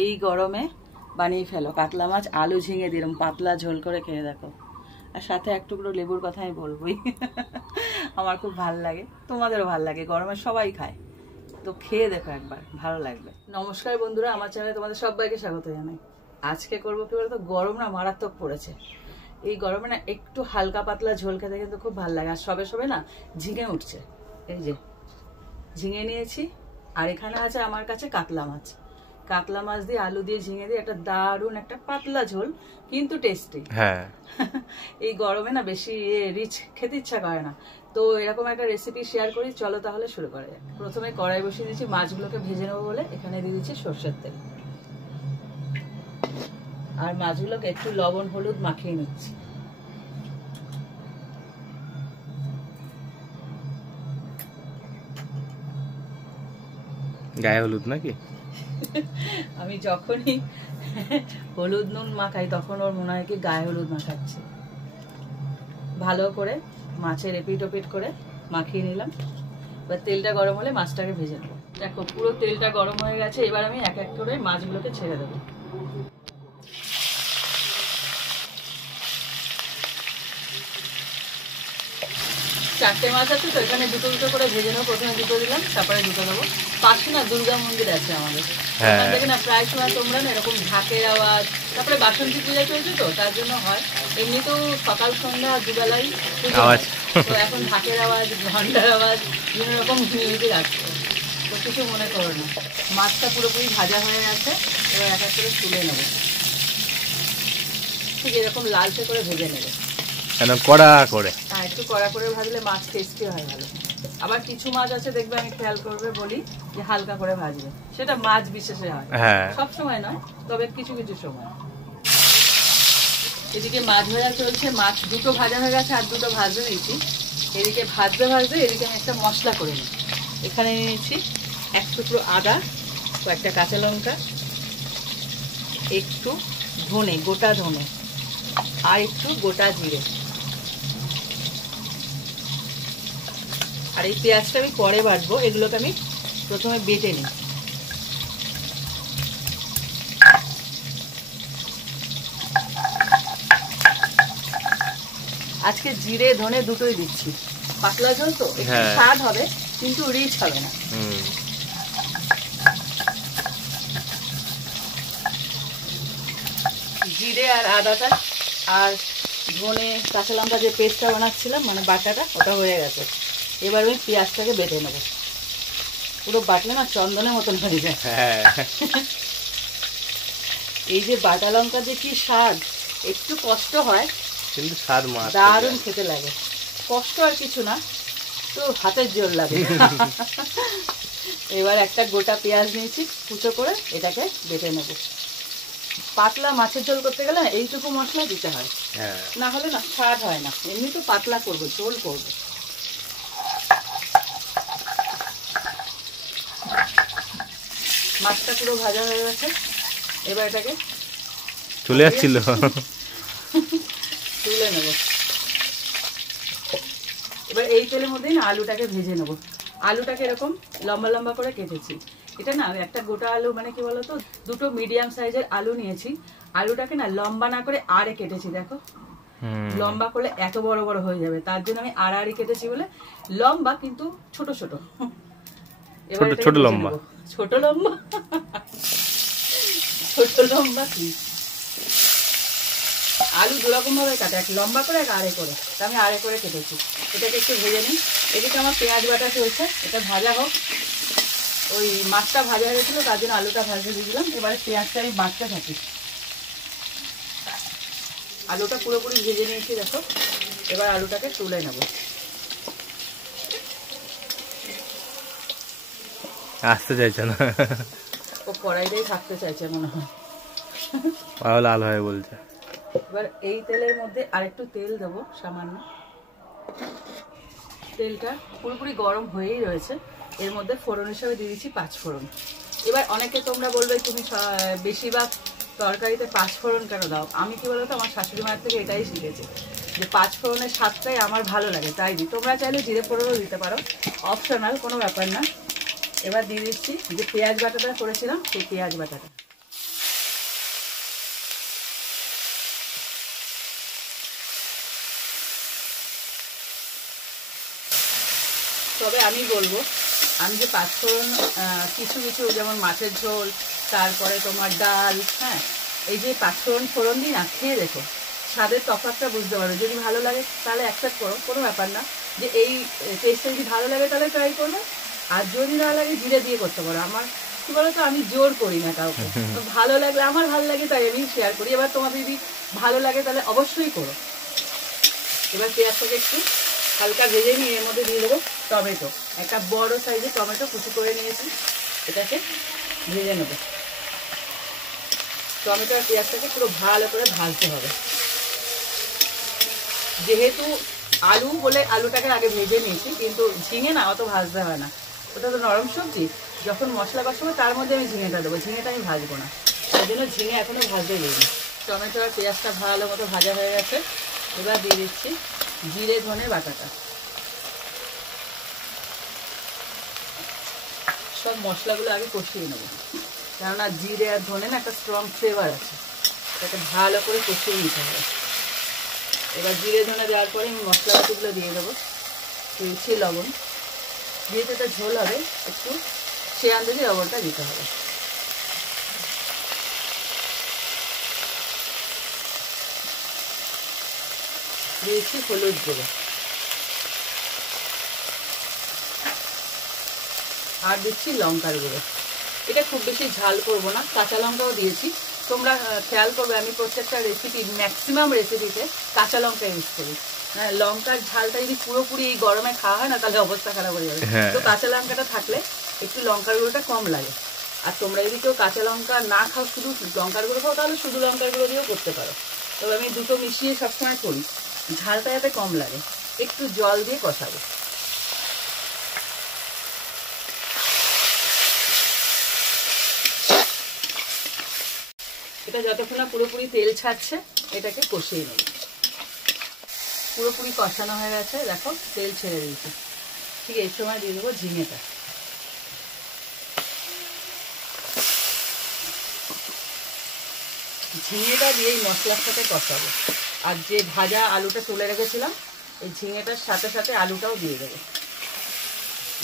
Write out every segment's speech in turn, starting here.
এই গরমে বানিয়ে ফেলো কাতলা মাছ আলু ঝিঙে দিলাম, পাতলা ঝোল করে খেয়ে দেখো। আর সাথে এক টুকরো লেবুর কথা আমি বলবোই। আমার খুব ভালো লাগে, তোমাদেরও ভালো লাগে, গরমে সবাই খায়, তো খেয়ে দেখো একবার, ভালো লাগবে। নমস্কার বন্ধুরা, আমার চ্যানেলে তোমাদের সবাইকে স্বাগত জানাই। আজকে করবো কি বলতো, গরম না মারাত্মক পড়েছে, এই গরমে না একটু হালকা পাতলা ঝোল খেতে কিন্তু খুব ভালো লাগে। আর সবে সবে না ঝিঙে উঠছে, এই যে ঝিঙে নিয়েছি, আর এখানে আছে আমার কাছে কাতলা মাছ। কাতলা মাছ দিয়ে আলু দিয়ে ঝিঙে দিয়ে একটা দারুণ একটা পাতলা ঝোল, কিন্তু টেস্টি। হ্যাঁ, এই গরমে না বেশি রিচ খেতে ইচ্ছা করে না, তো এরকম একটা রেসিপি শেয়ার করি, চলো তাহলে শুরু করা যাক। প্রথমে কড়াই বসিয়ে দিচ্ছি, মাছগুলোকে ভেজে নেবো বলে এখানে দিয়ে দিচ্ছি সর্ষের তেল, আর মাছগুলোকে একটু লবণ হলুদ মাখিয়ে নিচ্ছি। গায়ে হলুদ নাকি? আমি যখনই হলুদ নুন মাখাই তখন ওর মনে হয় কি গায়ে হলুদ মাখাচ্ছে। ভালো করে মাছের এপিট ওপিট করে মাখিয়ে নিলাম। এবার তেলটা গরম হলে মাছটাকে ভেজে নেবো। দেখো পুরো তেলটা গরম হয়ে গেছে, এবার আমি এক এক করে মাছগুলোকে ছেড়ে দেবো। চারটে মাছ আছে তো এখানে দুটো দুটো করে ভেজে নেবো। প্রথমে দুটো দিলাম, তারপরে দুটো দেবো। পাশে না দুর্গা মন্দির আছে আমাদের, ওখান থেকে না প্রায় সময় তোমরা না এরকম ঢাকের আওয়াজ, তারপরে বাসন্তী পূজা চলছে তো তার জন্য হয়। এমনিতেও সকাল সন্ধ্যা দুবেলাই আওয়াজ, তো এখন ঢাকের আওয়াজ, ঘন্টার আওয়াজ, বিভিন্ন রকম মিউজিক আসছে, তো কিছু মনে করো না। মাছটা পুরোপুরি ভাজা হয়ে গেছে, এবার এক এক করে তুলে নেবো। ঠিক এরকম লালচে করে ভেজে নেবে, কড়া করে। হ্যাঁ, একটু কড়া করে ভাজলে মাছ টেস্টি হয় ভালো। আবার কিছু মাছ আছে দেখবে, আমি খেয়াল করবে বলি যে হালকা করে ভাজবে, সেটা মাছ বিশেষে হয়, সব সময় নয়, তবে কিছু কিছু সময়। এদিকে মাছ ভাজা চলছে, মাছ দুটো ভাজা হয়ে গেছে, আর দুটো ভাজতে দিয়েছি। এদিকে ভাজতে ভাজতে এদিকে আমি একটা মশলা করে নিই। এখানে নিয়েছি এক টুকরো আদা, কয়েকটা কাঁচা লঙ্কা, একটু ধনে, গোটা ধনে, আর একটু গোটা জিরে। আর এই পেঁয়াজটা আমি পরে বাটবো, এগুলোকে আমি প্রথমে বেটে নিই। আজকে জিরে ধনে দুটোই দিচ্ছি, পাতলা ঝোল তো একটু স্বাদ হবে কিন্তু রিচ হবে না। জিরে আর আদাটা আর ধনে কাঁচা লঙ্কা যে পেস্টটা বানাচ্ছিলাম, মানে বাটাটা, ওটা হয়ে গেছে। এবার আমি পেঁয়াজটাকে বেটে নেবো, পুরো বাটলে না চন্দনের মতন হয়ে যায়। এই যে বাটা লঙ্কা যে কি স্বাদ, একটু কষ্ট হয় কিন্তু স্বাদ দারুণ খেতে লাগে। কষ্ট আর কিছু না, তো হাতের জোর লাগে। এবার একটা গোটা পেঁয়াজ নিয়েছি কুচো করে, এটাকে বেটে নেবো। পাতলা মাছের ঝোল করতে গেলে এইটুকু মশলা দিতে হয়, না হলে না স্বাদ হয় না। এমনি তো পাতলা করবো, ঝোল করবো। মাছটা পুরো ভাজা হয়ে গেছে, এবার এটাকে চলে যাচ্ছিল তুলে নেব। এবার এই তেলের মধ্যেই না আলুটাকে ভেজে নেব। আলুটাকে এরকম লম্বা লম্বা করে কেটেছি। এটা না একটা গোটা আলু, মানে কি বলতো, দুটো মিডিয়াম সাইজের আলু নিয়েছি। আলুটাকে না লম্বা না করে আড়ে কেটেছি, দেখো লম্বা করলে এত বড় বড় হয়ে যাবে, তার জন্য আমি আড়াআড়ি কেটেছি বলে লম্বা, কিন্তু ছোট ছোট। ছোট লম্বা, ছোট লম্বা, ছোট লম্বা কি আলু দুরকম ভাবে কাটে, এক লম্বা করে এক আড়ে করে, আমি আড়ে করে কেটেছি। এটাকে একটু ভেজে নিই। এদিকে আমার পেঁয়াজ বাটা চলছে, এটা ভাজা হোক। ওই মাছটা ভাজা হয়েছিল তার জন্য আলুটা ভাজতে দিয়ে দিলাম। এবারে পেঁয়াজটা আমি বাটতে থাকি। আলুটা পুরোপুরি ভেজে নিয়েছি দেখো, এবার আলুটাকে তুলে নেব। আসতে চাইছে না, ও কড়াইটাই থাকতে চাইছে মনে হয়, লাল হয়ে বলছে। এবার এই তেলের মধ্যে আরেকটু তেল দেবো সামান্য। তেলটা পুরোপুরি গরম হয়েই রয়েছে, এর মধ্যে ফোড়ন হিসাবে দিয়ে দিচ্ছি 5 ফোড়ন। এবার অনেকে তোমরা বলবে তুমি বেশিরভাগ তরকারিতে 5 ফোড়ন কেন দাও। আমি কি বলতো, আমার শাশুড়ি মায়ের থেকে এটাই শিখেছি যে 5 ফোড়নের স্বাদটাই আমার ভালো লাগে, তাই দিই। তোমরা চাইলে জিরে ফোড়নও দিতে পারো, অপশনাল, কোনো ব্যাপার না। এবার দিয়ে দিচ্ছি যে পেঁয়াজ বাটাটা করেছিলাম, সেই পেঁয়াজ বাটাটা। তবে আমি বলবো, আমি যে পাঁচফোড়ন কিছু কিছু যেমন মাছের ঝোল, তারপরে তোমার ডাল, হ্যাঁ, এই যে পাঁচফোড়ন ফোড়ন দিই না, খেয়ে দেখো, স্বাদের তফাৎটা বুঝতে পারো। যদি ভালো লাগে তাহলে অ্যাকসেপ্ট করো, কোনো ব্যাপার না। যে এই টেস্টটা যদি ভালো লাগে তাহলে ট্রাই করবে, আর যদি না লাগে জিরে দিয়ে করতে পারো। আমার কি বলতো, আমি জোর করি না কাউকে, ভালো লাগলে, আমার ভালো লাগে তাই আমি শেয়ার করি। এবার তোমার যদি ভালো লাগে তাহলে অবশ্যই করো। এবার পেঁয়াজটাকে একটু হালকা ভেজে নিয়ে এর মধ্যে দিয়ে দেবো টমেটো। একটা বড় সাইজের টমেটো কুচি করে নিয়েছি, এটাকে ভেজে নেবো। টমেটো আর পেঁয়াজটাকে পুরো ভালো করে ভাজতে হবে। যেহেতু আলু বলে আলুটাকে আগে ভেজে নিয়েছি, কিন্তু ঝিঙে না অত ভাজতে হয় না, ওটা তো নরম সবজি। যখন মশলা কষাবো তার মধ্যে আমি ঝিঙেটা দেবো, ঝিঙেটা আমি ভাজবো না, তাই জন্য ঝিঙে এখনো ভাজতে দিইনি। টমেটো আর পেঁয়াজটা ভালো মতো ভাজা হয়ে গেছে। এবার দিয়ে দিচ্ছি জিরে ধনে বাটাটা। সব মশলাগুলো আগে কষিয়ে নেবো, কেননা জিরে আর ধনে না একটা স্ট্রং ফ্লেভার আছে, এটাকে ভালো করে কষিয়ে নিতে হবে। এবার জিরে ধনে দেওয়ার পরে আমি মশলা পাতিগুলো দিয়ে দেবো, দিয়েছি লবণ, যেহেতু এটা ঝোল হবে একটু সে আন্দাজে লবণটা দিতে হবে। দিয়েছি হলুদ গুঁড়ো, আর দিচ্ছি লঙ্কার গুঁড়ো। এটা খুব বেশি ঝাল করবো না, কাঁচা লঙ্কাও দিয়েছি। তোমরা খেয়াল করবে আমি প্রত্যেকটা রেসিপি, ম্যাক্সিমাম রেসিপিতে কাঁচা লঙ্কা ইউজ করি। লঙ্কার ঝালটা যদি পুরোপুরি এই গরমে খাওয়া হয় না, তাহলে অবস্থা খারাপ হয়ে যাবে। তো কাঁচা লঙ্কাটা থাকলে একটু লঙ্কার গুঁড়োটা কম লাগে। আর তোমরা যদি কেউ কাঁচা লঙ্কা না খাও, শুধু লঙ্কার গুঁড়ো খাও, তাহলে শুধু লঙ্কার গুঁড়ো দিয়েও করতে পারো। তবে আমি দুটো মিশিয়ে সবসময় করি, ঝালটা যাতে কম লাগে। একটু জল দিয়ে কষাবো। এটা যতক্ষণ না পুরোপুরি তেল ছাড়ছে, এটাকে কষিয়ে নেব। পুরোপুরি কষানো হয়ে গেছে, দেখো তেল ছেড়ে দিয়েছে। ঠিক এই সময় দিয়ে দেবো ঝিঙেটা। ঝিঙেটা দিয়ে এই মশলার সাথে কষাবো। আর যে ভাজা আলুটা তুলে রেখেছিলাম, এই ঝিঙেটার সাথে সাথে আলুটাও দিয়ে দেবো।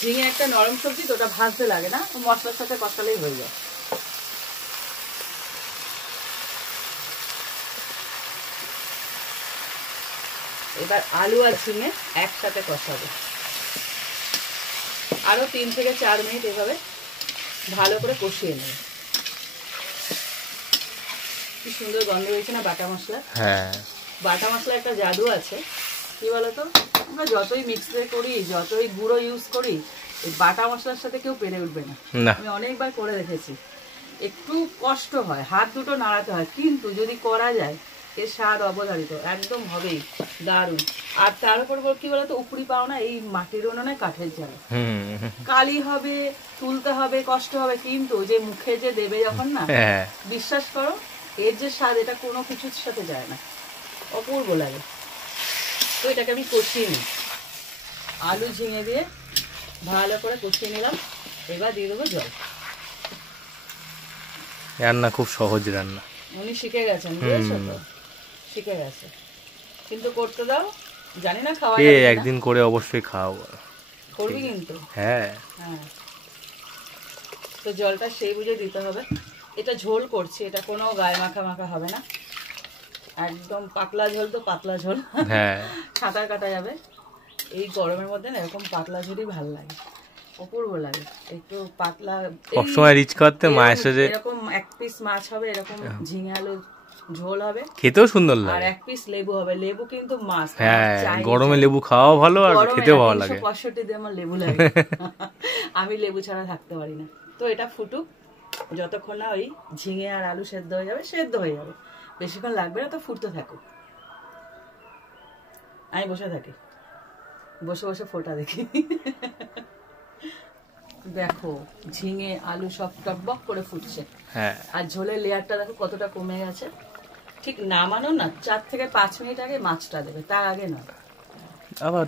ঝিঙে একটা নরম সবজি, তো ওটা ভাজতে লাগে না, মশলার সাথে কষালেই হয়ে যায়। এবার আলু আর ঝিঙে একসাথে কষাবো। আরো 3 থেকে 4 মিনিট এভাবে ভালো করে কষিয়ে নেব। কি সুন্দর গন্ধ হয়েছে না বাটা মশলা। হ্যাঁ, বাটা মশলা একটা জাদু আছে, কি বলতো, আমরা যতই মিক্সে করি, যতই গুঁড়ো ইউজ করি, এই বাটা মশলার সাথে কেউ পেরে উঠবে না। আমি অনেকবার করে দেখেছি। একটু কষ্ট হয়, হাত দুটো নাড়াতে হয়, কিন্তু যদি করা যায় এর স্বাদ অবধারিত, একদম হবেই দারুণ। আর তার উপর কি বলতো, উপরি পাও না এই মাটির উনুনে কাঠের জালে, কালি হবে, তুলতে হবে, কষ্ট হবে, কিন্তু যে মুখে যে দেবে যখন না, বিশ্বাস করো এর যে স্বাদ, এটা কোনো কিছুর সাথে যায় না, অপূর্ব লাগে। তো এটাকে আমি কষিয়ে নিই, আলু ঝিঙে দিয়ে ভালো করে কষিয়ে নিলাম। এবার দিয়ে দেবো জল। রান্না খুব সহজ রান্না, উনি শিখে গেছেন, বুঝেছো তো, শিখে গেছে। কিন্তু করতে দাও, জানি না খাওয়া যাবে না। একদিন করে অবশ্যই খাওয়াবো, করবি কিন্তু। হ্যাঁ হ্যাঁ, তো জলটা সেই বুঝে দিতে হবে। এটা ঝোল করছি, এটা কোনো গায়ে মাখা মাখা হবে না, একদম পাতলা ঝোল। তো পাতলা ঝোল, হ্যাঁ, সাঁতার কাটা যাবে। এই গরমের মধ্যে না এরকম পাতলা ঝোলই ভালো লাগে, অপূর্ব লাগে। একটু পাতলা, সবসময় রিচ করতে মায়ের সাথে এরকম 1 পিস মাছ হবে, এরকম ঝিঙে আলু ঝোল হবে, খেতেও সুন্দর লাগে। আর 1 পিস লেবু হবে। লেবু কিন্তু মাস্ট, হ্যাঁ, গরমে লেবু খাওয়াও ভালো আর খেতেও ভালো লাগে। 65 দিয়ে আমার লেবু লাগে, আমি লেবু ছাড়া থাকতে পারি না। তো এটা ফুটুক, যতক্ষণ না ওই ঝিঙে আর আলু সেদ্ধ হয়ে যাবে, সেদ্ধ হয়ে যাবে, বেশিক্ষণ লাগবে না। তো ফুটতে থাকুক, আমি বসে থাকি, বসে বসে ফোটা দেখি। দেখো ঝিঙে আলু সব টকবক করে ফুটছে, হ্যাঁ, আর ঝোলের লেয়ারটা দেখো কতটা কমে গেছে। ঠিক নামানো না 4 থেকে 5 মিনিট আগে মাছটা দেবে, তার আগে না। আবার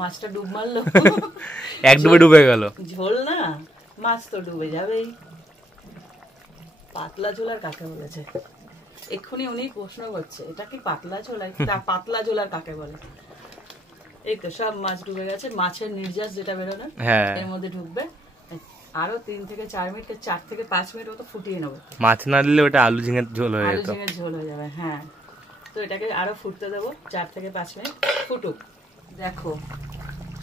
মাছটা ডুব মারলো, এক ডুবে ডুবে গেল। ঝোল না, মাছ তো ডুবে যাবেই। পাতলা ঝোল আর কাকে বলেছে, এক্ষুনি উনি প্রশ্ন করছে এটা কি পাতলা ঝোল, পাতলা ঝোল আর কাকে বলে। এই তো সব মাছ ডুবে গেছে, মাছের নির্যাস যেটা বেরোনো হ্যাঁ এর মধ্যে ঢুকবে। আরো 3 থেকে 4 মিনিট, 4 থেকে 5 মিনিট মতো ফুটিয়ে নেবো। মাছ না দিলে ওটা আলু ঝিঙের ঝোল হয়ে আলু যেত। ঝিঙের ঝোল হয়ে যাবে। হ্যাঁ, তো এটাকে আরো ফুটতে দেবো, 4 থেকে 5 মিনিট ফুটুক। দেখো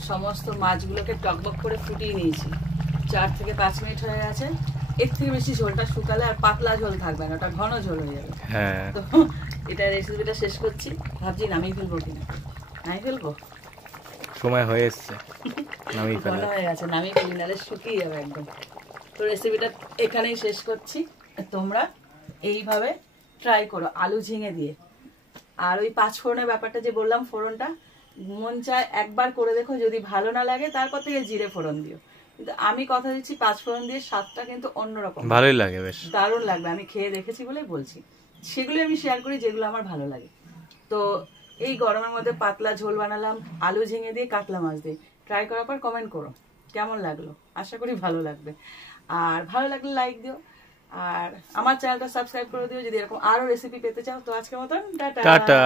সমস্ত মাছগুলোকে টকবক করে ফুটিয়ে নিয়েছি, 4 থেকে 5 মিনিট হয়ে গেছে। এর থেকে বেশি ঝোলটা শুকালে আর পাতলা ঝোল থাকবে না, ওটা ঘন ঝোল হয়ে যাবে। হ্যাঁ তো এটা রেসিপিটা শেষ করছি, ভাবছি নামিয়ে ফেলবো কিনা। নামিয়ে ফেলবো, সময় হয়ে এসছে নামিয়ে ঘন ফেলা। হয়ে গেছে, নামিয়ে ফেলি নাহলে শুকিয়ে যাবে একদম। তো রেসিপিটা এখানেই শেষ করছি, তোমরা এইভাবে ট্রাই করো আলু ঝিঙে দিয়ে। আর ওই 5 ফোড়নের ব্যাপারটা যে বললাম, ফোড়নটা মন চায় একবার করে দেখো, যদি ভালো না লাগে তারপর থেকে জিরে ফোড়ন দিও। কিন্তু আমি কথা দিচ্ছি 5 ফোড়ন দিয়ে স্বাদটা কিন্তু অন্যরকম, ভালোই লাগে বেশ, দারুণ লাগবে। আমি খেয়ে দেখেছি বলেই বলছি, সেগুলো আমি শেয়ার করি যেগুলো আমার ভালো লাগে। তো এই গরমের মধ্যে পাতলা ঝোল বানালাম আলু ঝিঙে দিয়ে, কাতলা মাছ দিয়ে। ট্রাই করার পর কমেন্ট করো কেমন লাগলো, আশা করি ভালো লাগবে। আর ভালো লাগলে লাইক দিও, আর আমার চ্যানেলটা সাবস্ক্রাইব করে দিও যদি এরকম আরো রেসিপি পেতে চাও। তো আজকের মতন টাটা। টাটা।